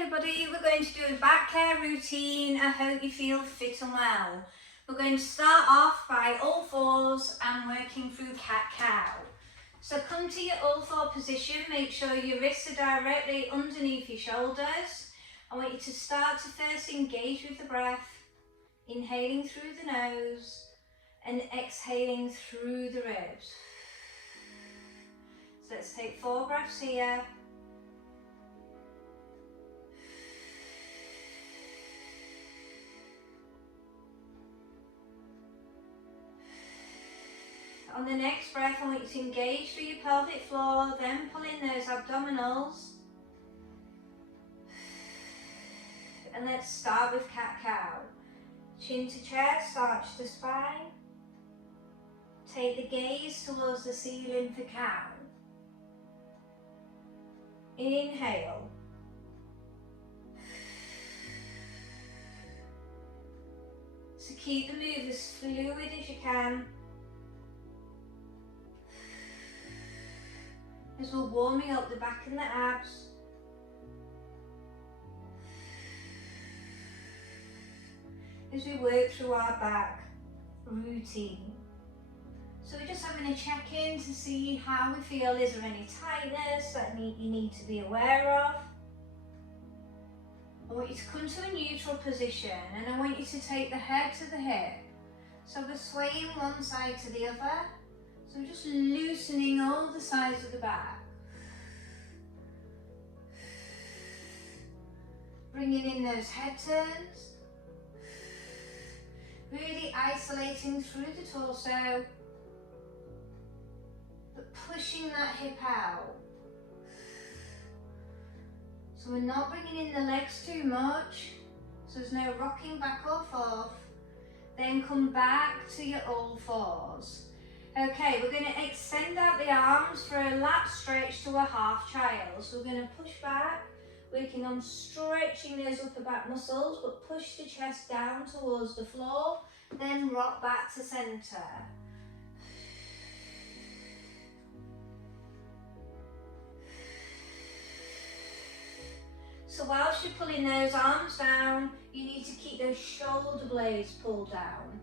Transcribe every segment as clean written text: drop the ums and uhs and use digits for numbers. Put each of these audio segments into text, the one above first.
everybody, we're going to do a back care routine. I hope you feel fit and well. We're going to start off by all fours and working through cat-cow. So come to your all four position, make sure your wrists are directly underneath your shoulders. I want you to start to first engage with the breath, inhaling through the nose and exhaling through the ribs. So let's take 4 breaths here. On the next breath, I want you to engage through your pelvic floor, then pull in those abdominals. And let's start with cat-cow. Chin to chest, arch to spine. Take the gaze towards the ceiling for cow. Inhale. So keep the move as fluid as you can. As we're warming up the back and the abs. As we work through our back routine. So we're just having a check-in to see how we feel. Is there any tightness that you need to be aware of? I want you to come to a neutral position and I want you to take the head to the hip. So we're swaying one side to the other. So we're just loosening all the sides of the back. Bringing in those head turns. Really isolating through the torso. But pushing that hip out. So we're not bringing in the legs too much. So there's no rocking back or forth. Then come back to your all fours. Okay, we're going to extend out the arms for a lat stretch to a half child. So we're going to push back, working on stretching those upper back muscles, but push the chest down towards the floor, then rock back to center. So whilst you're pulling those arms down, you need to keep those shoulder blades pulled down.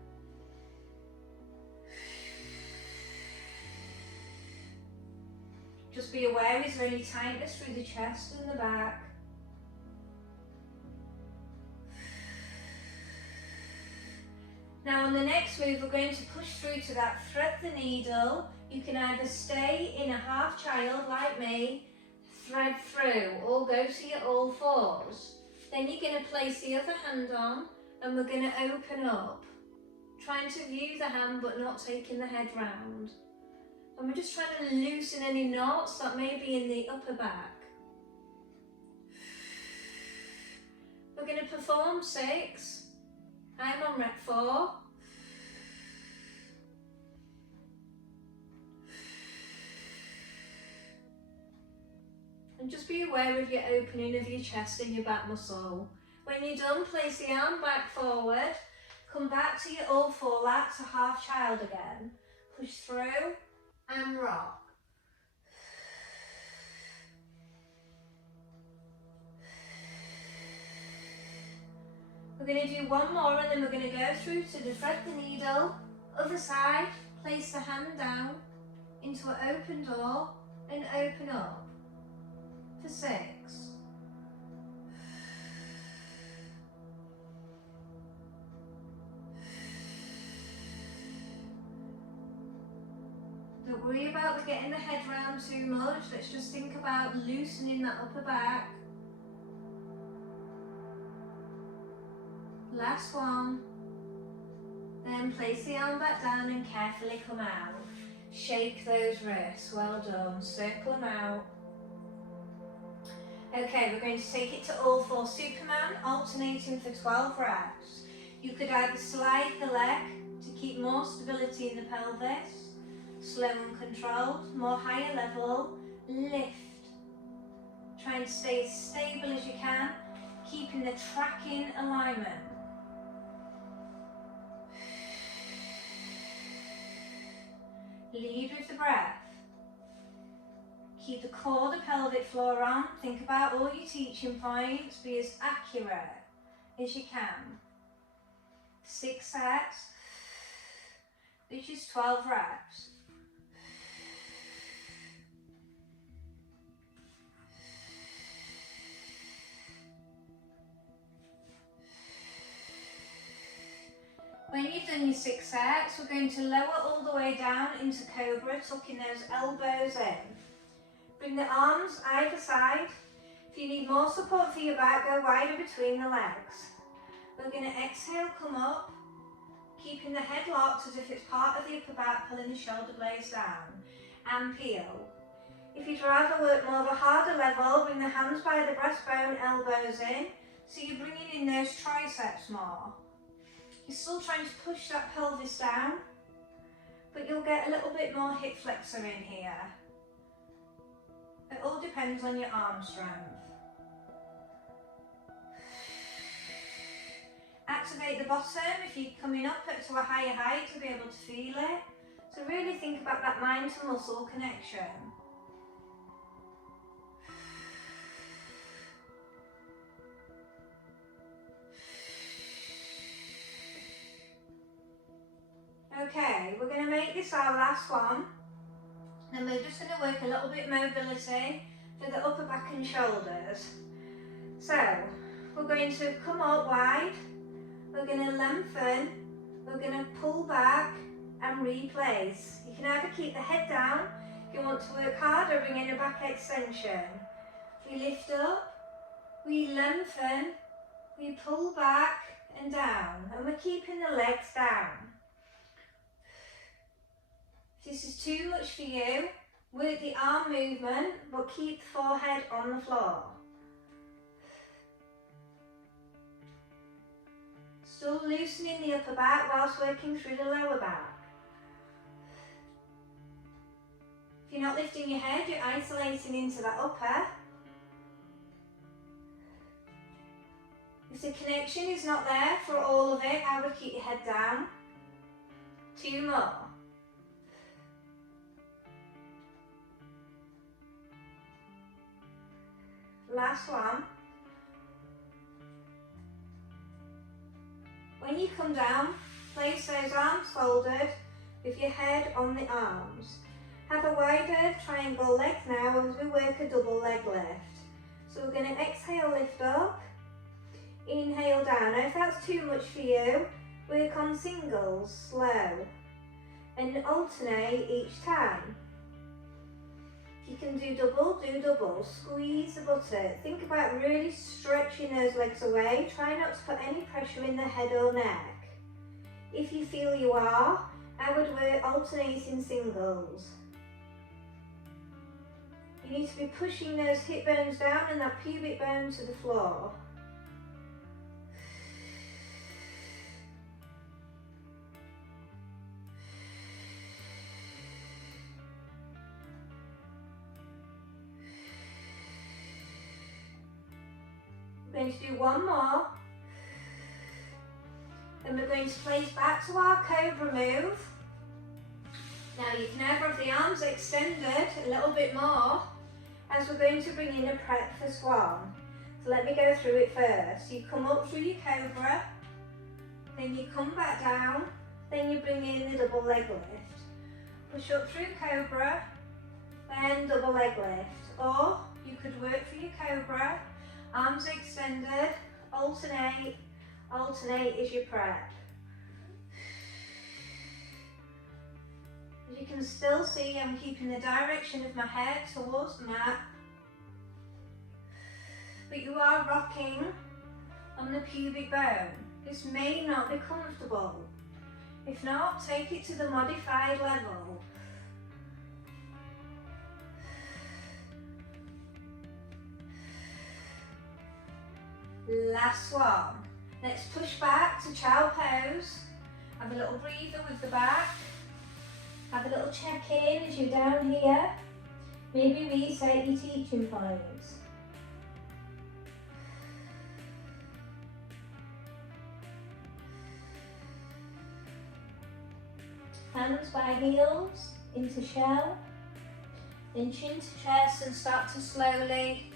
Just be aware, is there any tightness through the chest and the back? Now on the next move, we're going to push through to that thread the needle. You can either stay in a half child like me, thread through, or go to your all fours. Then you're going to place the other hand on and we're going to open up. Trying to view the hand but not taking the head round. And we're just trying to loosen any knots that may be in the upper back. We're going to perform 6. I'm on rep 4. And just be aware of your opening of your chest and your back muscle. When you're done, place the arm back forward. Come back to your all four lats, a half child again. Push through. And rock. We're going to do one more and then we're going to go through to the thread the needle. Other side, place the hand down into an open door and open up for 6. Don't worry about getting the head round too much. Let's just think about loosening that upper back. Last one. Then place the arm back down and carefully come out. Shake those wrists. Well done. Circle them out. Okay, we're going to take it to all four Superman, alternating for 12 reps. You could either slide the leg to keep more stability in the pelvis. Slow and controlled, more higher level, lift. Try and stay as stable as you can, keeping the tracking alignment. Lead with the breath. keep the core, the pelvic floor on. Think about all your teaching points. Be as accurate as you can. 6 sets, which is 12 reps. When you've done your 6 sets, we're going to lower all the way down into Cobra, tucking those elbows in. Bring the arms either side. If you need more support for your back, go wider between the legs. We're going to exhale, come up, keeping the head locked as if it's part of the upper back, pulling the shoulder blades down, and peel. If you'd rather work more of a harder level, bring the hands by the breastbone, elbows in, so you're bringing in those triceps more. You're still trying to push that pelvis down, but you'll get a little bit more hip flexor in here. It all depends on your arm strength. Activate the bottom if you're coming up to a higher height to be able to feel it. So really think about that mind to muscle connection. Okay, we're going to make this our last one. And we're just going to work a little bit mobility for the upper back and shoulders. So, we're going to come up wide, we're going to lengthen, we're going to pull back and replace. You can either keep the head down, if you want to work harder, bring in a back extension. We lift up, we lengthen, we pull back and down, and we're keeping the legs down. If this is too much for you, work the arm movement, but keep the forehead on the floor. Still loosening the upper back whilst working through the lower back. If you're not lifting your head, you're isolating into that upper. If the connection is not there for all of it, I would keep your head down. 2 more. Last one. When you come down, place those arms folded with your head on the arms. Have a wider triangle leg now as we work a double leg lift. So we're going to exhale, lift up, inhale down. Now if that's too much for you, work on singles, slow, and alternate each time. You can do double, squeeze the buttock. Think about really stretching those legs away. Try not to put any pressure in the head or neck. If you feel you are, I would work alternating singles. You need to be pushing those hip bones down and that pubic bone to the floor. We're going to do one more, and we're going to place back to our cobra move. Now you can either have the arms extended a little bit more as we're going to bring in a prep for swan. So let me go through it first. You come up through your cobra, then you come back down, then you bring in the double leg lift. Push up through cobra, then double leg lift. Or you could work for your cobra, arms extended, alternate, alternate is your prep. As you can still see, I'm keeping the direction of my head towards the mat, but you are rocking on the pubic bone. This may not be comfortable. If not, take it to the modified level. Last one. Let's push back to child pose. Have a little breather with the back. Have a little check-in as you're down here. Maybe reset your teaching points. Hands by heels into shell. Then chin to chest and start to slowly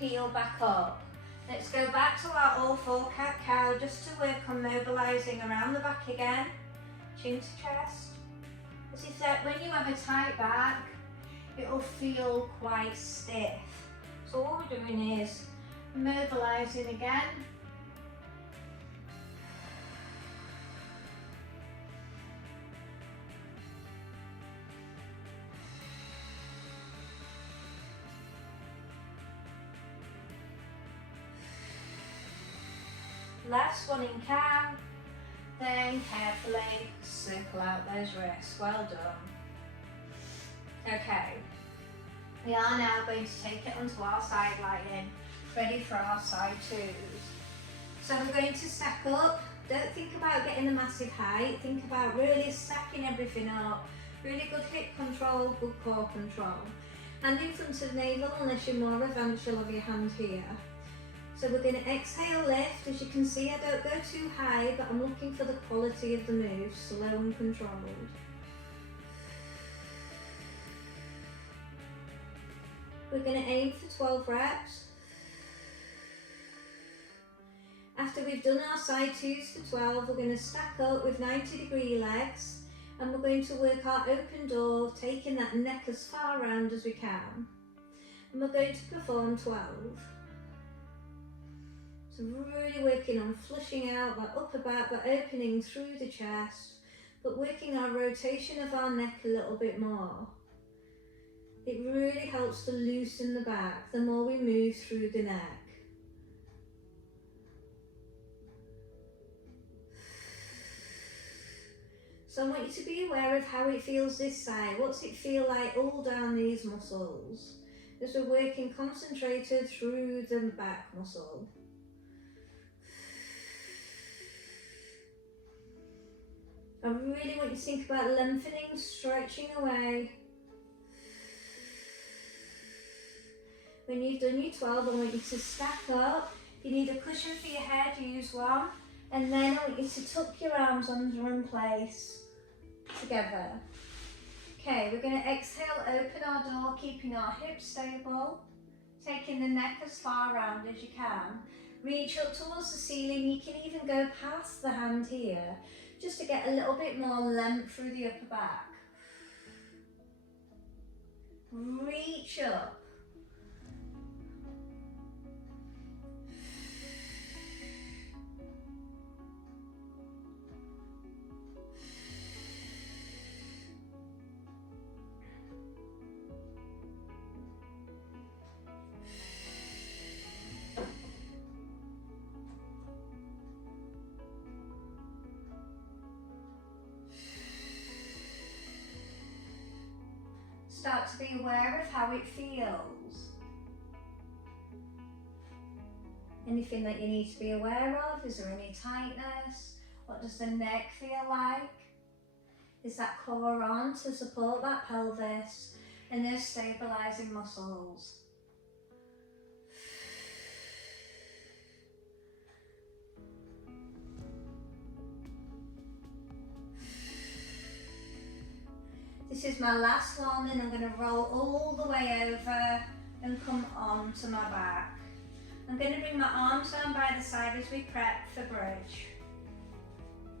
peel back up. Let's go back to our all four cat-cow just to work on mobilising around the back again. Chin to chest. As you said, when you have a tight back, it'll feel quite stiff. So all we're doing is mobilising again. Last one in cow, then carefully circle out those wrists. Well done. Okay, we are now going to take it onto our side lying, ready for our side twos. So we're going to stack up. Don't think about getting a massive height, think about really stacking everything up. Really good hip control, good core control. Hand in front of the navel unless you're more advanced, you'll have your hand here. So we're going to exhale, lift. As you can see, I don't go too high, but I'm looking for the quality of the move, slow and controlled. We're going to aim for 12 reps. After we've done our side twos for 12, we're going to stack up with 90-degree legs, and we're going to work our open door, taking that neck as far round as we can. And we're going to perform 12. So really working on flushing out that upper back, but opening through the chest, but working our rotation of our neck a little bit more. It really helps to loosen the back the more we move through the neck. So I want you to be aware of how it feels this side. What's it feel like all down these muscles? As we're working concentrated through the back muscle. I really want you to think about lengthening, stretching away. When you've done your 12, I want you to stack up. If you need a cushion for your head, use one. And then I want you to tuck your arms under in place together. Okay, we're going to exhale, open our door, keeping our hips stable. Taking the neck as far round as you can. Reach up towards the ceiling. You can even go past the hand here, just to get a little bit more length through the upper back. Reach up. Start to be aware of how it feels. Anything that you need to be aware of? Is there any tightness? What does the neck feel like? Is that core on to support that pelvis and those stabilising muscles? This is my last one, and I'm going to roll all the way over and come on to my back. I'm going to bring my arms down by the side as we prep for bridge.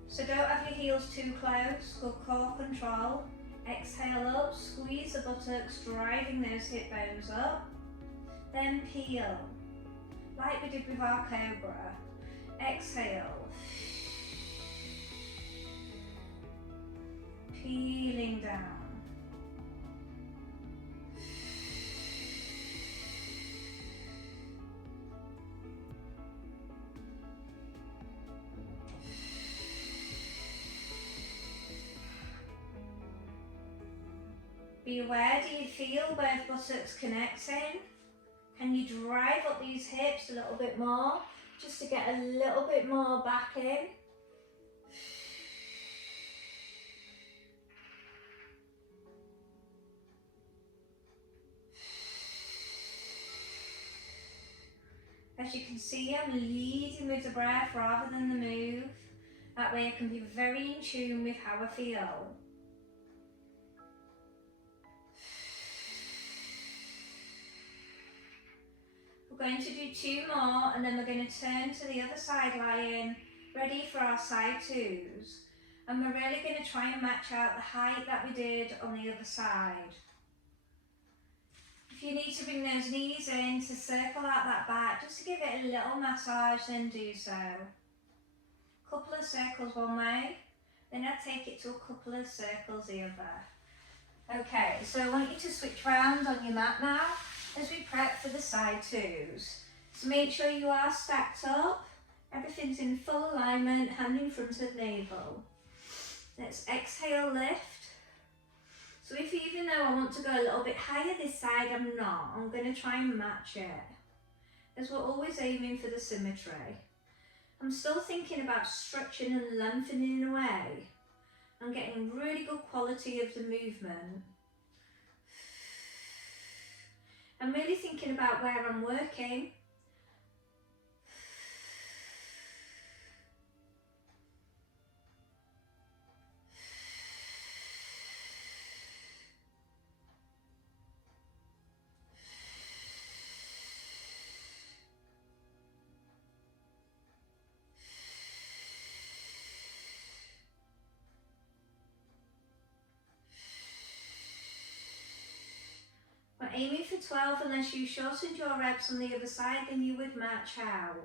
So don't have your heels too close, good core control. Exhale up, squeeze the buttocks, driving those hip bones up. Then peel, like we did with our cobra. Exhale. Peeling down. Be aware, do you feel both buttocks connecting? Can you drive up these hips a little bit more, just to get a little bit more back in? As you can see, I'm leading with the breath rather than the move. That way I can be very in tune with how I feel. going to do 2 more and then we're going to turn to the other side lying, ready for our side twos. And we're really going to try and match out the height that we did on the other side. If you need to bring those knees in to circle out that back, just to give it a little massage, then do so. Couple of circles one way, then I'll take it to a couple of circles the other. Okay, so I want you to switch round on your mat now as we prep for the side twos. So make sure you are stacked up, everything's in full alignment, hand in front of navel. Let's exhale, lift. So if even though I want to go a little bit higher this side, I'm not. I'm going to try and match it, as we're always aiming for the symmetry. I'm still thinking about stretching and lengthening away. I'm getting really good quality of the movement. I'm really thinking about where I'm working. We're aiming for 12, unless you shortened your reps on the other side, then you would match out.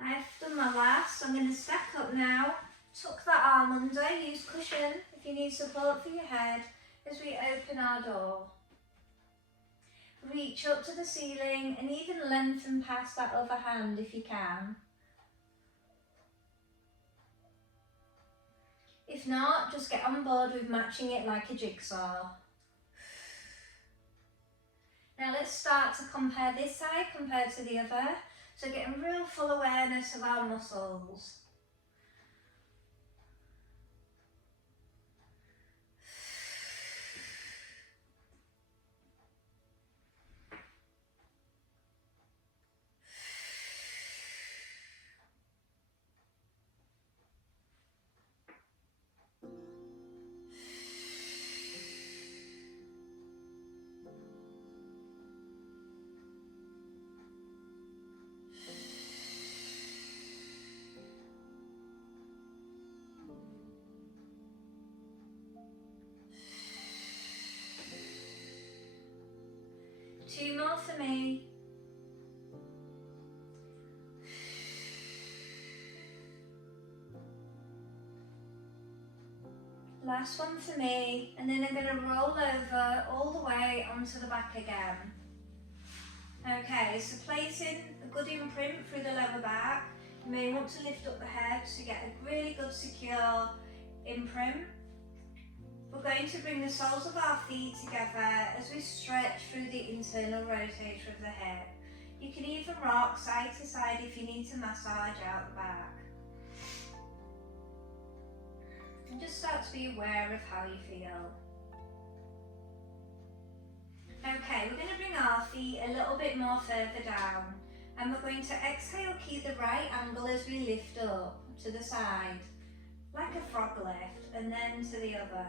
I've done my last, I'm going to stack up now, tuck that arm under, use cushion if you need support for your head as we open our door. Reach up to the ceiling and even lengthen past that other hand if you can. If not, just get on board with matching it like a jigsaw. Now let's start to compare this side compared to the other. So getting real full awareness of our muscles. Two more for me. Last one for me, and then I'm going to roll over all the way onto the back again. Okay, so placing a good imprint through the lower back. You may want to lift up the head to get a really good secure imprint. We're going to bring the soles of our feet together as we stretch through the internal rotator of the hip. You can even rock side to side if you need to massage out the back. And just start to be aware of how you feel. Okay, we're going to bring our feet a little bit more further down, and we're going to exhale, keep the right angle as we lift up to the side, like a frog lift, and then to the other.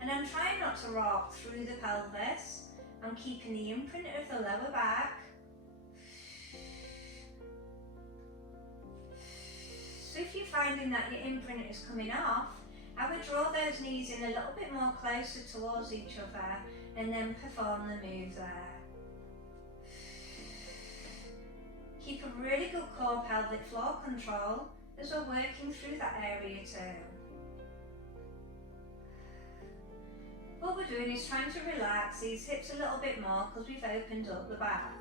And I'm trying not to rock through the pelvis. I'm keeping the imprint of the lower back. So if you're finding that your imprint is coming off, I would draw those knees in a little bit more closer towards each other and then perform the move there. Keep a really good core pelvic floor control as we're working through that area too. What we're doing is trying to relax these hips a little bit more because we've opened up the back.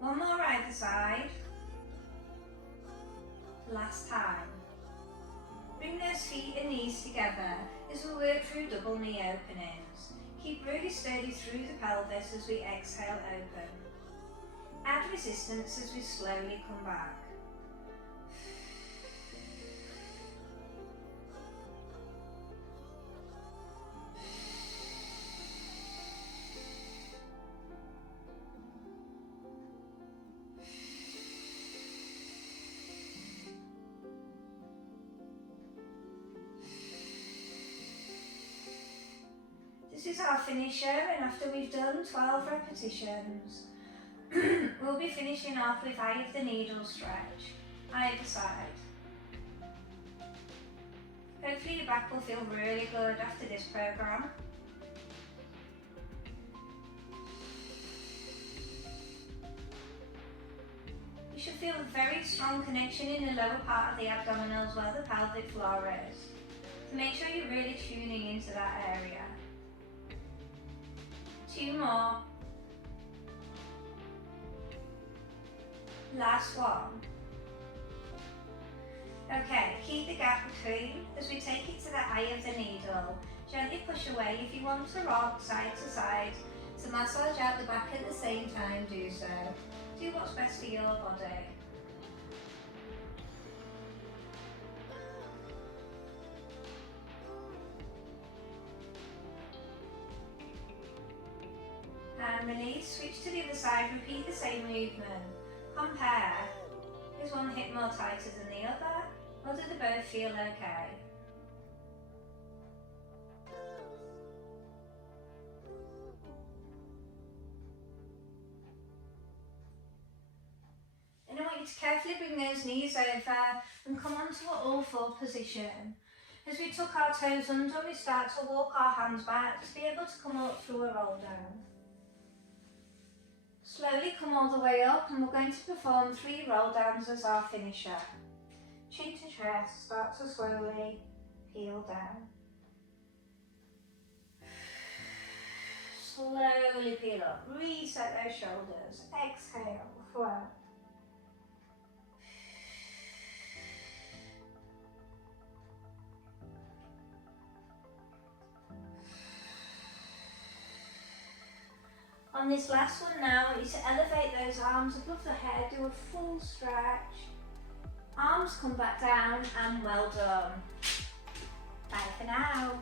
One more either side. Last time. Bring those feet and knees together as we work through double knee openings. Keep really steady through the pelvis as we exhale open. Add resistance as we slowly come back. This is our finisher, and after we've done 12 repetitions, we'll be finishing off with eye of the needle stretch, either side. Hopefully your back will feel really good after this program. You should feel a very strong connection in the lower part of the abdominals where the pelvic floor is. So make sure you're really tuning into that area. 2 more. Last one. Okay, keep the gap between as we take it to the eye of the needle. Gently push away. If you want to rock side to side, to massage out the back at the same time, do so. Do what's best for your body. And release, switch to the other side, repeat the same movement. Compare. Is one hip more tighter than the other, or do they both feel okay? And I want you to carefully bring those knees over and come onto an all-four position. As we tuck our toes under, we start to walk our hands back to be able to come up through a roll down. Slowly come all the way up, and we're going to perform 3 roll downs as our finisher. Chin to chest, start to slowly peel down. Slowly peel up, reset those shoulders, exhale, float. On this last one now, I want you to elevate those arms above the head, do a full stretch. Arms come back down, and well done. Bye for now.